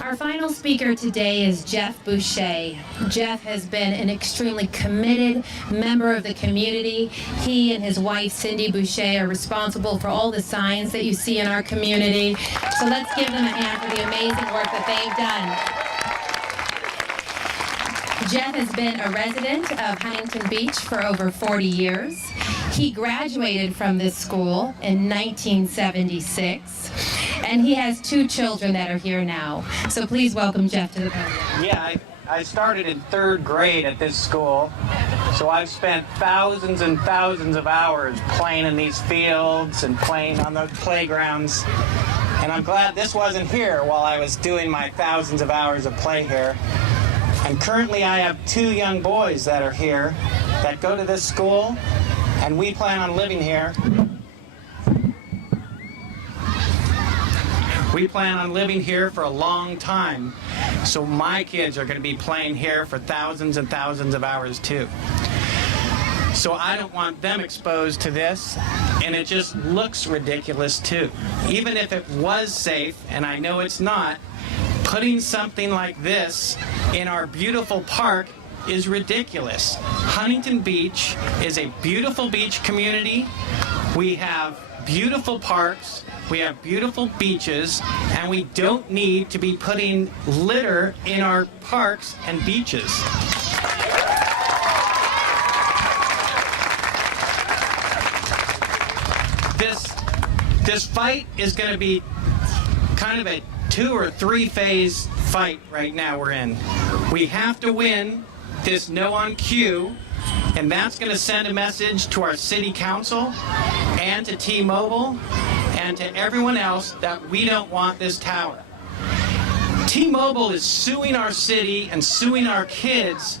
Our final speaker today is Jeff Boucher. Jeff has been an extremely committed member of the community. He and his wife, Cindy Boucher, are responsible for all the signs that you see in our community. So let's give them a hand for the amazing work that they've done. Jeff has been a resident of Huntington Beach for over 40 years. He graduated from this school in 1976, and he has 2 children that are here now. So please welcome Jeff to the podium. Yeah, I started in 3rd grade at this school, so I've spent thousands and thousands of hours playing in these fields and playing on the playgrounds, and I'm glad this wasn't here while I was doing my thousands of hours of play here. And currently I have 2 young boys that are here that go to this school, and we plan on living here. We plan on living here for a long time, so my kids are going to be playing here for thousands and thousands of hours too. So I don't want them exposed to this, and it just looks ridiculous too. Even if it was safe, and I know it's not, putting something like this in our beautiful park is ridiculous. Huntington Beach is a beautiful beach community. We have beautiful parks, we have beautiful beaches, and we don't need to be putting litter in our parks and beaches. This fight is going to be kind of a 2 or 3 phase fight right now we're in. We have to win this no on cue, and that's going to send a message to our city council and to T-Mobile and to everyone else that we don't want this tower. T-Mobile is suing our city and suing our kids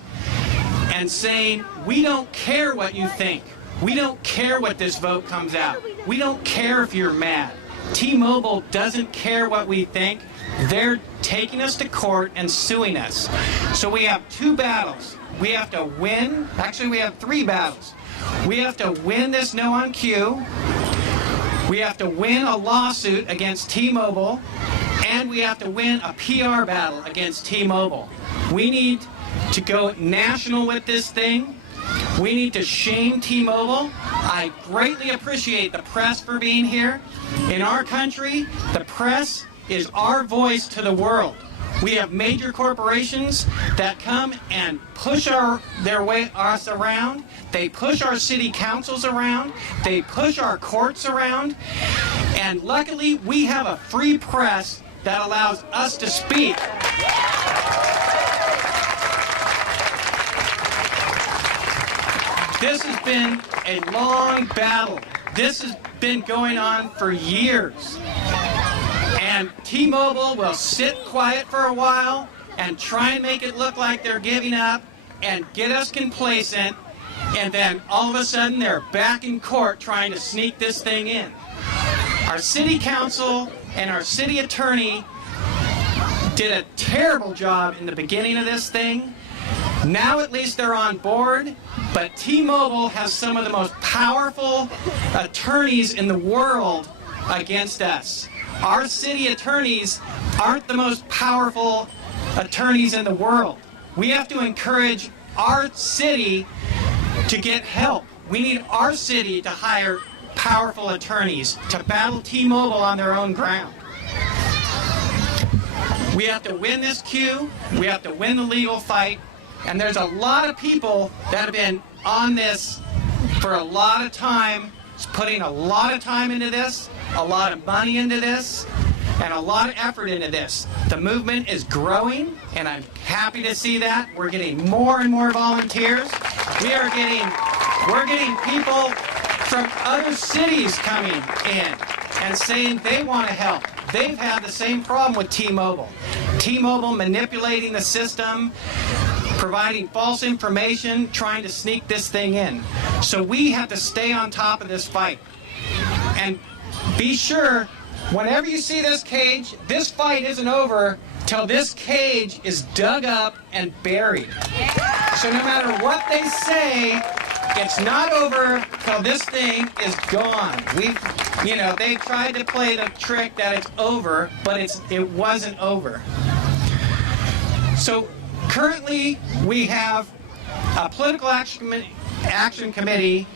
and saying, we don't care what you think. We don't care what this vote comes out. We don't care if you're mad. T-Mobile doesn't care what we think. They're taking us to court and suing us. So we have 2 battles. We have to win. Actually, we have 3 battles. We have to win this no on cue. We have to win a lawsuit against T-Mobile. And we have to win a PR battle against T-Mobile. We need to go national with this thing. We need to shame T-Mobile. I greatly appreciate the press for being here. In our country, the press is our voice to the world. We have major corporations that come and push us around. They push our city councils around. They push our courts around. And luckily, we have a free press that allows us to speak. This has been a long battle. This has been going on for years. And T-Mobile will sit quiet for a while and try and make it look like they're giving up and get us complacent, and then all of a sudden they're back in court trying to sneak this thing in. Our city council and our city attorney did a terrible job in the beginning of this thing. Now at least they're on board, but T-Mobile has some of the most powerful attorneys in the world against us. Our city attorneys aren't the most powerful attorneys in the world. We have to encourage our city to get help. We need our city to hire powerful attorneys to battle T-Mobile on their own ground. We have to win this queue. We have to win the legal fight. And there's a lot of people that have been on this for a lot of time, putting a lot of time into this, a lot of money into this, and a lot of effort into this. The movement is growing, and I'm happy to see that. We're getting more and more volunteers. We're getting people from other cities coming in and saying they want to help. They've had the same problem with T-Mobile. T-Mobile manipulating the system, providing false information, trying to sneak this thing in. So we have to stay on top of this fight. And be sure, whenever you see this cage, this fight isn't over till this cage is dug up and buried. So no matter what they say, it's not over till this thing is gone. They tried to play the trick that it's over, but it wasn't over. So currently we have a political action committee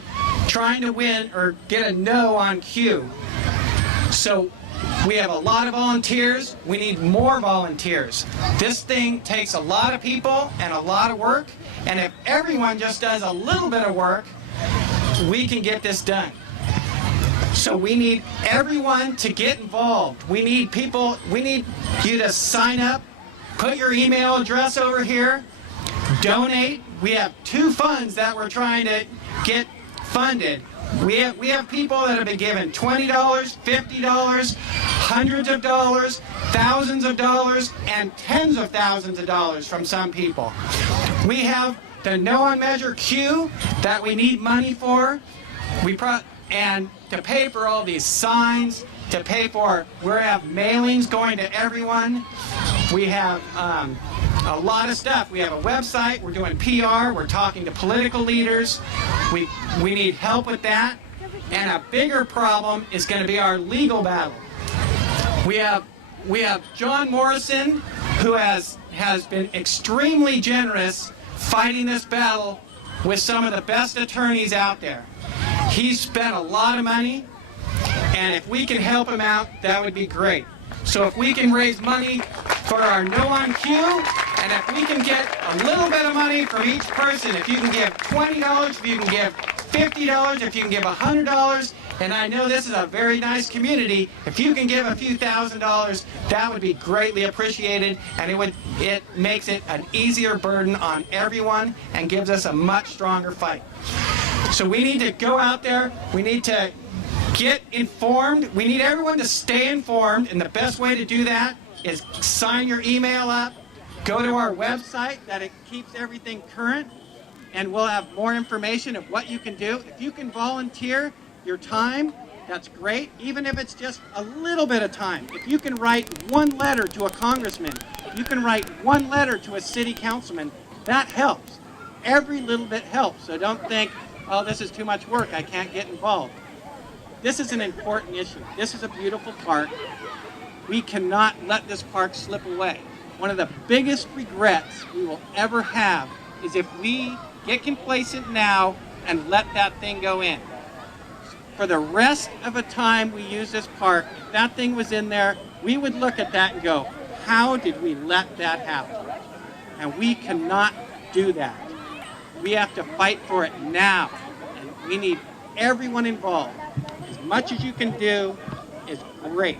trying to win or get a no on Q. So we have a lot of volunteers. We need more volunteers. This thing takes a lot of people and a lot of work. And if everyone just does a little bit of work, we can get this done. So we need everyone to get involved. We need people, we need you to sign up, put your email address over here, donate. We have 2 funds that we're trying to get funded. We have people that have been given $20, $50, hundreds of dollars, thousands of dollars, and tens of thousands of dollars from some people. We have the No on Measure Q that we need money for. And to pay for all these signs, to pay for, we have mailings going to everyone. We have a lot of stuff. We have a website, we're doing PR, we're talking to political leaders. We need help with that. And a bigger problem is going to be our legal battle. We have John Morrison, who has been extremely generous fighting this battle with some of the best attorneys out there. He's spent a lot of money, and if we can help him out, that would be great. So if we can raise money for our No on Q, and if we can get a little bit of money from each person, if you can give $20, if you can give $50, if you can give $100, and I know this is a very nice community, if you can give a few $1,000s, that would be greatly appreciated, and it makes it an easier burden on everyone and gives us a much stronger fight. So we need to go out there, we need to get informed, we need everyone to stay informed, and the best way to do that is sign your email up, go to our website that it keeps everything current, and we'll have more information of what you can do. If you can volunteer your time, that's great, even if it's just a little bit of time. If you can write 1 letter to a congressman, if you can write 1 letter to a city councilman, that helps. Every little bit helps, so don't think, oh, this is too much work, I can't get involved. This is an important issue. This is a beautiful park. We cannot let this park slip away. One of the biggest regrets we will ever have is if we get complacent now and let that thing go in. For the rest of the time we use this park, if that thing was in there, we would look at that and go, how did we let that happen? And we cannot do that. We have to fight for it now. And we need everyone involved. As much as you can do is great.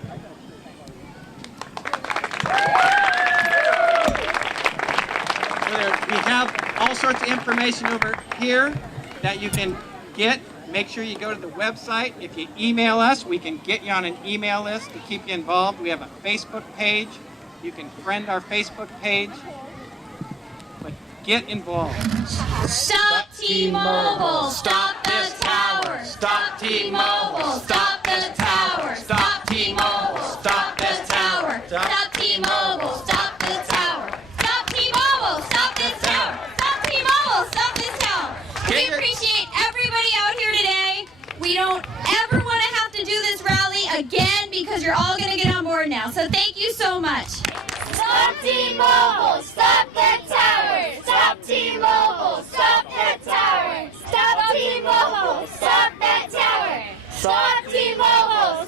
We have all sorts of information over here that you can get. Make sure you go to the website. If you email us, we can get you on an email list to keep you involved. We have a Facebook page. You can friend our Facebook page. But get involved. Stop T-Mobile! Stop the tower! Stop T-Mobile! Stop the tower! Stop T-Mobile! Stop the tower! Stop T-Mobile! Stop the tower! Stop T-Mobile! Stop this tower! Stop T-Mobile! Stop this tower! We appreciate everybody out here today. We don't ever want to have to do this rally again because you're all going to get on board now. So thank you so much. Stop T-Mobile! Stop that tower! Stop T-Mobile! Stop that tower! Stop T-Mobile! Stop that tower! Stop T-Mobile!